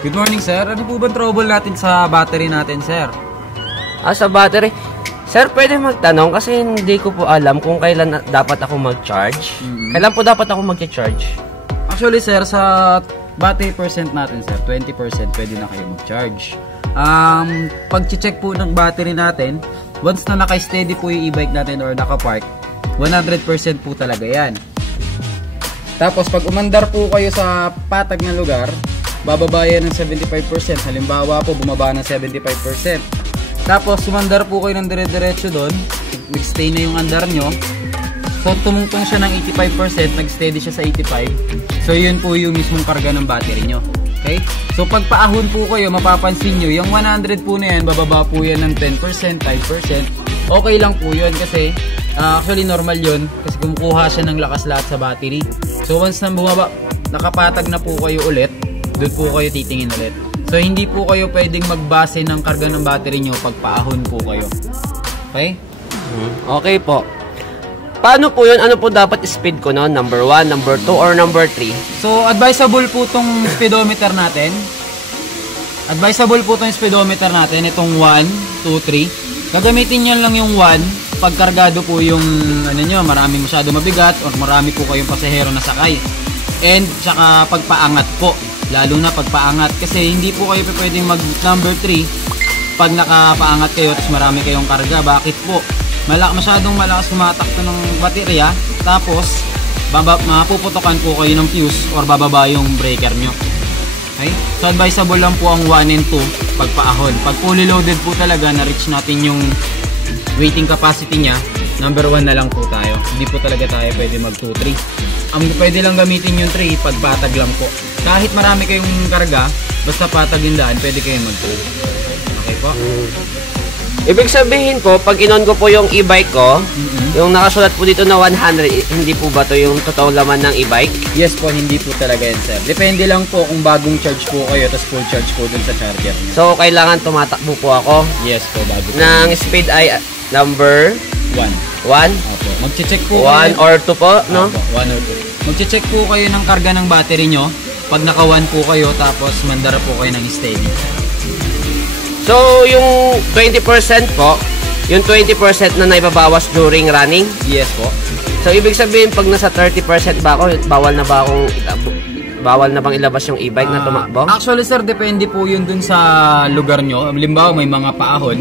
Good morning, sir. Ano po bang trouble natin sa battery natin, sir? Sa battery? Sir, pwede magtanong kasi hindi ko po alam kung kailan dapat ako mag-charge. Kailan po dapat ako mag-charge? Actually, sir, sa battery percent natin, sir, 20% pwede na kayo mag-charge. Pag-check po ng battery natin, once na naka-steady po yung e-bike natin or naka-park, 100% po talaga yan. Tapos, pag umandar po kayo sa patag na lugar, bababa yan ng 75%. Halimbawa po, bumaba ng 75%. Tapos, sumandar po kayo ng dire-diretso doon, nag-stay na yung andar nyo. So, tumungtong siya ng 85%, nag-steady siya sa 85%. So, yun po yung mismong karga ng battery nyo. Okay? So, pag paahon po kayo, mapapansin nyo, yung 100 po na yan, bababa po yan ng 10%, 5%. Okay lang po yun kasi, actually normal yun kasi kumukuha siya ng lakas lahat sa battery. So, once na bumaba, nakapatag na po kayo ulit, doon po kayo titingin ulit. So, hindi po kayo pwedeng magbase ng karga ng battery nyo pag paahon po kayo. Okay? Okay po. Paano po yun? Ano po dapat speed ko, no? Number 1, number 2, or number 3? So, advisable po tong speedometer natin. Advisable po tong speedometer natin. Itong 1, 2, 3. Gagamitin nyo lang yung 1 pag kargado po yung ano nyo, marami masyado mabigat or marami po kayong pasahero na sakay. And saka pagpaangat po. Lalo na pagpaangat. Kasi hindi po kayo pwedeng mag number 3 pag nakapaangat kayo at marami kayong karga. Bakit po? Masyadong malakas kumatakto ng baterya, tapos mapuputokan po kayo ng fuse or bababa yung breaker nyo. Okay? So advisable lang po ang 1 and 2 pagpaahon. Pag fully loaded po talaga, na-reach natin yung waiting capacity niya, number 1 na lang po tayo. Hindi po talaga tayo pwede mag 2, 3. Ang pwede lang gamitin yung 3 pag patag lang po. Kahit marami kayong karga, basta patag yung daan, pwede kayong mag 2. Okay po? Ibig sabihin po, pag inon ko po yung e-bike ko, yung nakasulat po dito na 100, hindi po ba to yung totoong laman ng e-bike? Yes po, hindi po talaga yan, sir. Depende lang po kung bagong charge po kayo, tapos full charge po dun sa charger. So, kailangan tumatakbo po ako? Yes po, bago po. Ng speed ay number? 1. 1? Opo. Mag-check po 1 or 2 po, no? Opo, 1 or 2. Mag-check po kayo ng karga ng battery nyo. Pag naka 1 po kayo, tapos mandara po kayo ng steady. So, yung 20% po, yung 20% na naibabawas during running? Yes po. So, ibig sabihin, pag nasa 30% ba ako, bawal na bang ilabas yung e-bike na tumakbo? Actually, sir, depende po yun dun sa lugar nyo. Halimbawa, may mga paahon.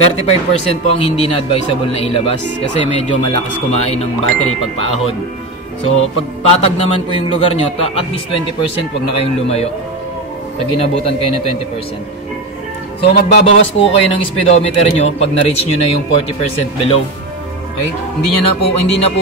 35% po ang hindi na advisable na ilabas kasi medyo malakas kumain ng battery pag paahon. So, pag patag naman po yung lugar nyo, at least 20% wag na kayong lumayo. Pag inabutan kayo ng 20%. So, magbabawas po kayo ng speedometer nyo pag na-reach nyo na yung 40% below. Okay? Hindi na po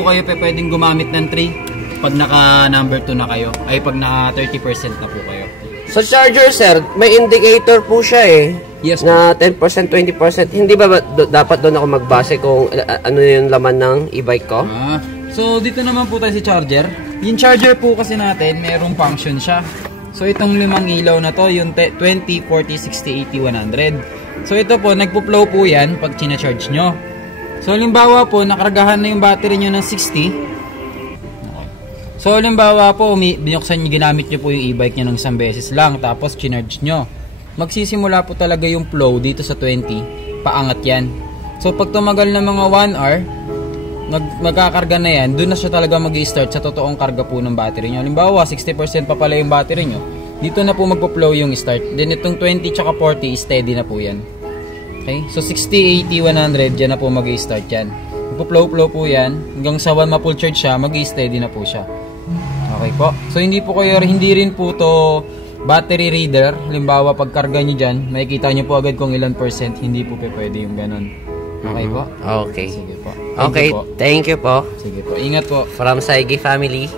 kayo pwedeng gumamit ng 3 pag naka number 2 na kayo. Ay, pag naka 30% na po kayo. Sa charger, sir, may indicator po siya eh. Yes, na 10%, 20%. Hindi ba dapat doon ako magbase kung ano yung laman ng e-bike ko? So, dito naman po tayo sa charger. Yung charger po kasi natin, mayroong function siya. So, itong 5 ilaw na to, yung 20, 40, 60, 80, 100. So, ito po, nagpo-flow po yan pag china-charge nyo. So, halimbawa po, nakargahan na yung battery nyo ng 60. So, halimbawa po, binuksan nyo, ginamit nyo po yung e-bike nyo ng isang beses lang, tapos chinarge nyo. Magsisimula po talaga yung flow dito sa 20, paangat yan. So, pag tumagal na mga 1 hour, magkakarga na yan, doon na siya talaga mag-i-start sa totoong karga po ng battery nyo. Halimbawa, 60% pa pala yung battery nyo. Dito na po magpo-flow yung start. Then itong 20 tsaka 40, steady na po yan. Okay? So 60, 80, 100, dyan na po mag-i-start yan. Magpo-flow po yan. Hanggang sa 1 ma-full charge siya, mag-i-steady na po siya. Okay po? So hindi rin po to battery reader. Halimbawa, pag karga nyo dyan, makikita nyo po agad kung ilan %. Hindi po pwede yung ganun. Okay po? Okay. Sige po. Thank you po. Sige po. Ingat po. From Saigi Family.